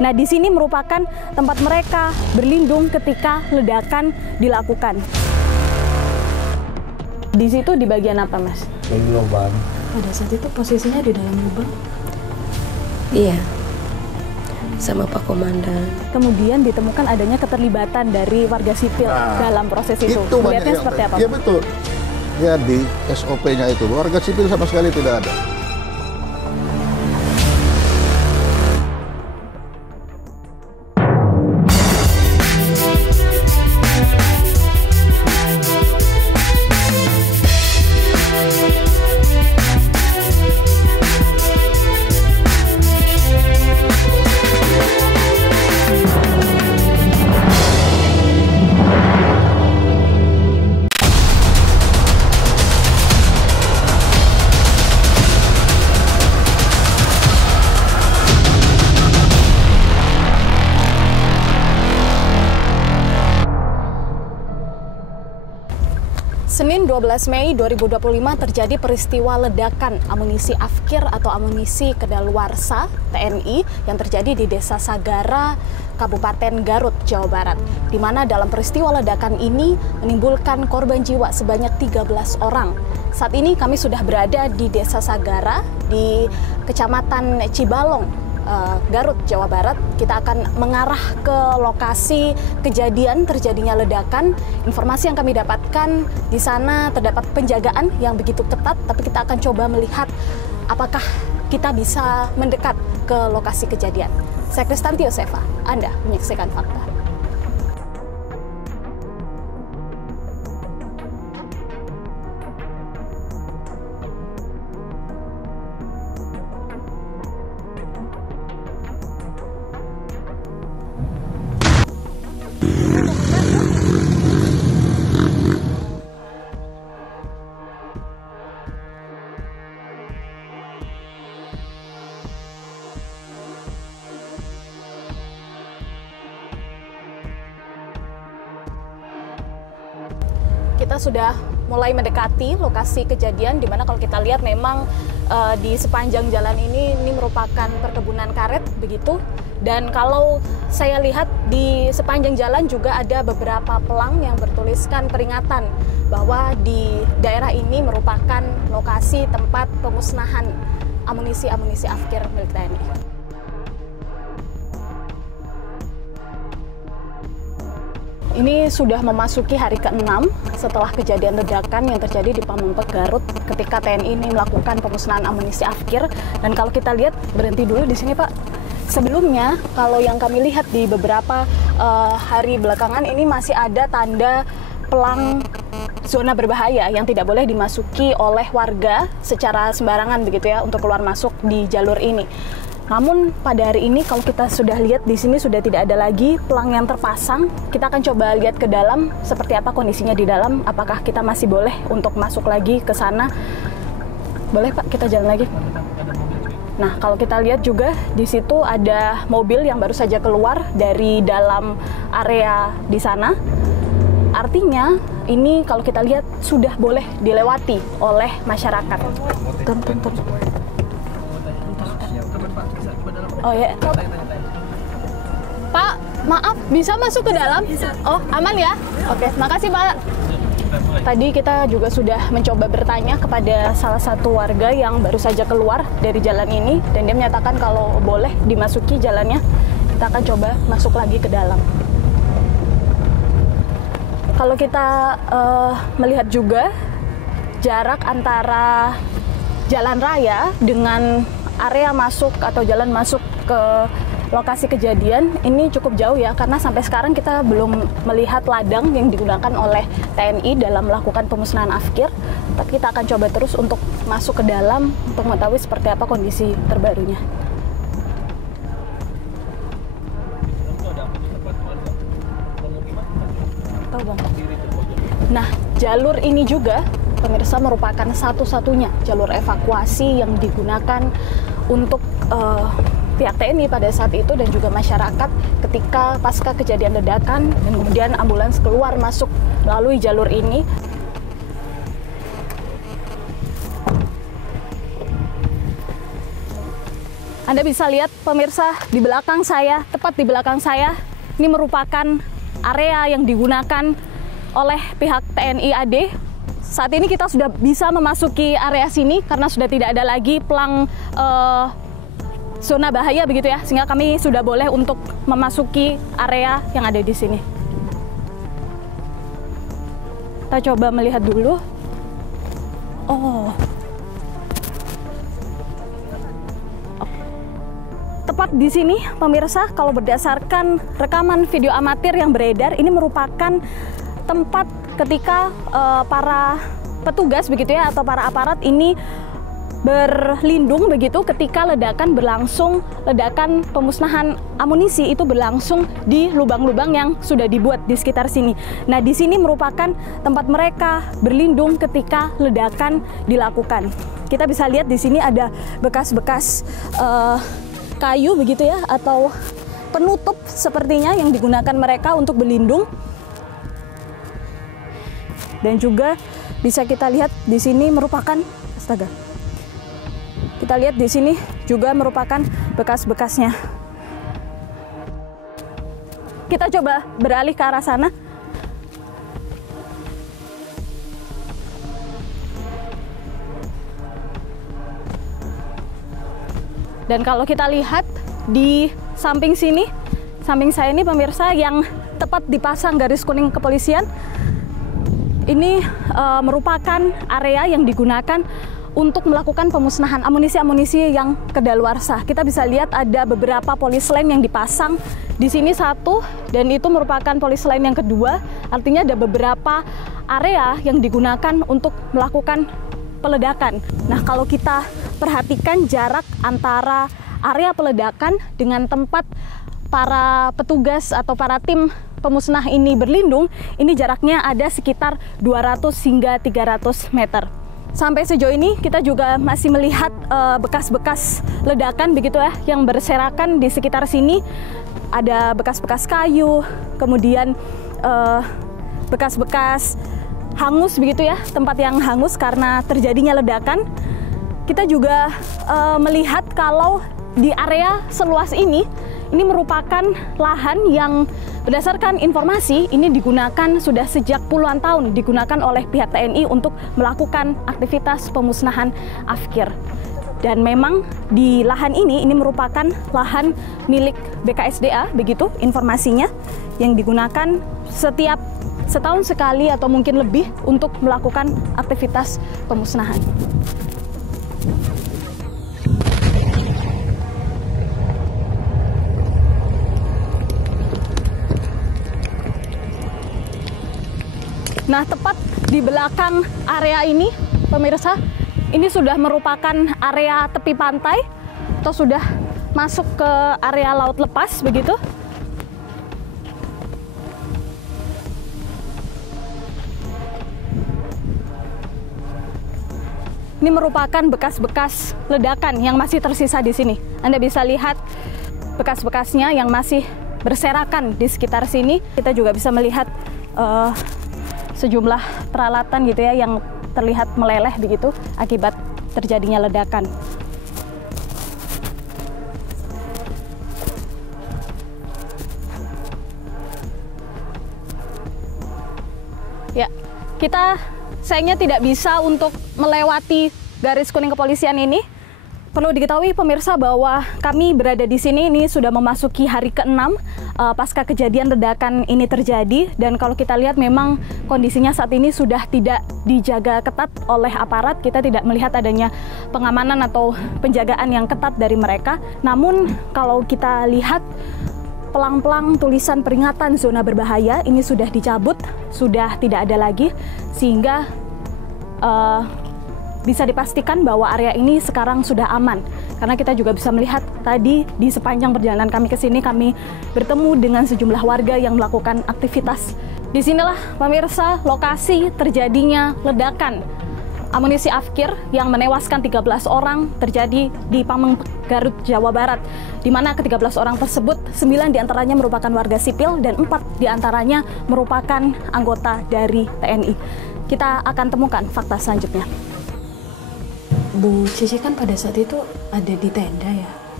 Nah, di sini merupakan tempat mereka berlindung ketika ledakan dilakukan. Di situ di bagian apa, Mas? Di lubang. Pada saat itu posisinya di dalam lubang? Iya, sama Pak Komandan. Kemudian ditemukan adanya keterlibatan dari warga sipil dalam proses itu. Melihatnya seperti apa? Iya betul. Ya di SOP-nya itu warga sipil sama sekali tidak ada. Senin 12 Mei 2025 terjadi peristiwa ledakan amunisi Afkir atau amunisi kedaluarsa TNI yang terjadi di Desa Sagara, Kabupaten Garut, Jawa Barat. Di mana dalam peristiwa ledakan ini menimbulkan korban jiwa sebanyak 13 orang. Saat ini kami sudah berada di Desa Sagara di Kecamatan Cibalong, Garut, Jawa Barat. Kita akan mengarah ke lokasi kejadian terjadinya ledakan. Informasi yang kami dapatkan di sana terdapat penjagaan yang begitu ketat, tapi kita akan coba melihat apakah kita bisa mendekat ke lokasi kejadian. Saya Kristanti Yosefa, Anda menyaksikan Fakta. Kita sudah mulai mendekati lokasi kejadian, di mana kalau kita lihat memang di sepanjang jalan ini merupakan perkebunan karet begitu. Dan kalau saya lihat di sepanjang jalan juga ada beberapa pelang yang bertuliskan peringatan bahwa di daerah ini merupakan lokasi tempat pemusnahan amunisi Afkir milik TNI. Ini sudah memasuki hari ke-6 setelah kejadian ledakan yang terjadi di Pamengpek, Garut ketika TNI ini melakukan pemusnahan amunisi Afkir. Dan kalau kita lihat, berhenti dulu di sini Pak. Sebelumnya, kalau yang kami lihat di beberapa hari belakangan ini masih ada tanda pelang zona berbahaya yang tidak boleh dimasuki oleh warga secara sembarangan begitu ya untuk keluar masuk di jalur ini. Namun pada hari ini kalau kita sudah lihat di sini sudah tidak ada lagi pelang yang terpasang. Kita akan coba lihat ke dalam seperti apa kondisinya di dalam. Apakah kita masih boleh untuk masuk lagi ke sana? Boleh Pak, kita jalan lagi. Nah, kalau kita lihat juga di situ ada mobil yang baru saja keluar dari dalam area di sana. Artinya ini kalau kita lihat sudah boleh dilewati oleh masyarakat. Oh ya, Pak, maaf, bisa masuk ke dalam? Oh, aman ya? Oke, makasih Pak. Tadi kita juga sudah mencoba bertanya kepada salah satu warga yang baru saja keluar dari jalan ini, dan dia menyatakan kalau boleh dimasuki jalannya, kita akan coba masuk lagi ke dalam. Kalau kita melihat juga jarak antara jalan raya dengan area masuk atau jalan masuk ke lokasi kejadian ini cukup jauh ya, karena sampai sekarang kita belum melihat ladang yang digunakan oleh TNI dalam melakukan pemusnahan Afkir. Tapi kita akan coba terus untuk masuk ke dalam untuk mengetahui seperti apa kondisi terbarunya. Nah, jalur ini juga pemirsa merupakan satu-satunya jalur evakuasi yang digunakan untuk pihak TNI pada saat itu dan juga masyarakat ketika pasca kejadian ledakan, dan kemudian ambulans keluar masuk melalui jalur ini. Anda bisa lihat pemirsa di belakang saya, tepat di belakang saya, ini merupakan area yang digunakan oleh pihak TNI AD. Saat ini kita sudah bisa memasuki area sini karena sudah tidak ada lagi pelang zona bahaya begitu ya, sehingga kami sudah boleh untuk memasuki area yang ada di sini. Kita coba melihat dulu. Oh. Tepat di sini, pemirsa, kalau berdasarkan rekaman video amatir yang beredar, ini merupakan tempat ketika para petugas begitu ya, atau para aparat ini berlindung begitu ketika ledakan berlangsung, ledakan pemusnahan amunisi itu berlangsung di lubang-lubang yang sudah dibuat di sekitar sini. Nah, di sini merupakan tempat mereka berlindung ketika ledakan dilakukan. Kita bisa lihat di sini ada bekas-bekas kayu begitu ya, atau penutup sepertinya yang digunakan mereka untuk berlindung. Dan juga bisa kita lihat di sini merupakan, astaga, kita lihat di sini juga merupakan bekas-bekasnya. Kita coba beralih ke arah sana. Dan kalau kita lihat di samping sini, samping saya ini pemirsa, yang tepat dipasang garis kuning kepolisian, ini merupakan area yang digunakan untuk melakukan pemusnahan amunisi-amunisi yang kedaluarsa. Kita bisa lihat ada beberapa polis lain yang dipasang di sini satu, dan itu merupakan polis lain yang kedua. Artinya ada beberapa area yang digunakan untuk melakukan peledakan. Nah, kalau kita perhatikan jarak antara area peledakan dengan tempat para petugas atau para tim pemusnah ini berlindung, ini jaraknya ada sekitar 200 hingga 300 meter. Sampai sejauh ini kita juga masih melihat bekas-bekas ledakan begitu ya, yang berserakan di sekitar sini. Ada bekas-bekas kayu, kemudian bekas-bekas hangus begitu ya, tempat yang hangus karena terjadinya ledakan. Kita juga melihat kalau di area seluas ini merupakan lahan yang berdasarkan informasi ini digunakan sudah sejak puluhan tahun, digunakan oleh pihak TNI untuk melakukan aktivitas pemusnahan afkir. Dan memang di lahan ini merupakan lahan milik BKSDA, begitu informasinya, yang digunakan setiap setahun sekali atau mungkin lebih untuk melakukan aktivitas pemusnahan. Nah, tepat di belakang area ini, pemirsa, ini sudah merupakan area tepi pantai atau sudah masuk ke area laut lepas begitu. Ini merupakan bekas-bekas ledakan yang masih tersisa di sini. Anda bisa lihat bekas-bekasnya yang masih berserakan di sekitar sini. Kita juga bisa melihat sejumlah peralatan gitu ya yang terlihat meleleh begitu akibat terjadinya ledakan. Ya, kita sayangnya tidak bisa untuk melewati garis kuning kepolisian ini. Perlu diketahui pemirsa bahwa kami berada di sini ini sudah memasuki hari ke-6 pasca kejadian ledakan ini terjadi, dan kalau kita lihat memang kondisinya saat ini sudah tidak dijaga ketat oleh aparat. Kita tidak melihat adanya pengamanan atau penjagaan yang ketat dari mereka. Namun kalau kita lihat pelang-pelang tulisan peringatan zona berbahaya ini sudah dicabut, sudah tidak ada lagi, sehingga bisa dipastikan bahwa area ini sekarang sudah aman. Karena kita juga bisa melihat tadi di sepanjang perjalanan kami ke sini, kami bertemu dengan sejumlah warga yang melakukan aktivitas. Disinilah pemirsa lokasi terjadinya ledakan amunisi afkir yang menewaskan 13 orang terjadi di Pameng, Garut, Jawa Barat. Di mana ke-13 orang tersebut, 9 diantaranya merupakan warga sipil dan 4 diantaranya merupakan anggota dari TNI. Kita akan temukan fakta selanjutnya. Bu Cici kan pada saat itu ada di tenda ya?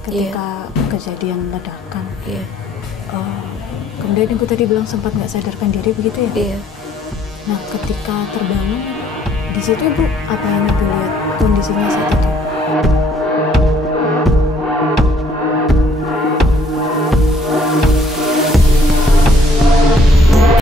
ketika kejadian ledakan. Iya. Kemudian Ibu tadi bilang sempat nggak sadarkan diri begitu ya? Iya. Nah, ketika terbangun di situ Ibu apa yang Ibu lihat kondisinya saat itu?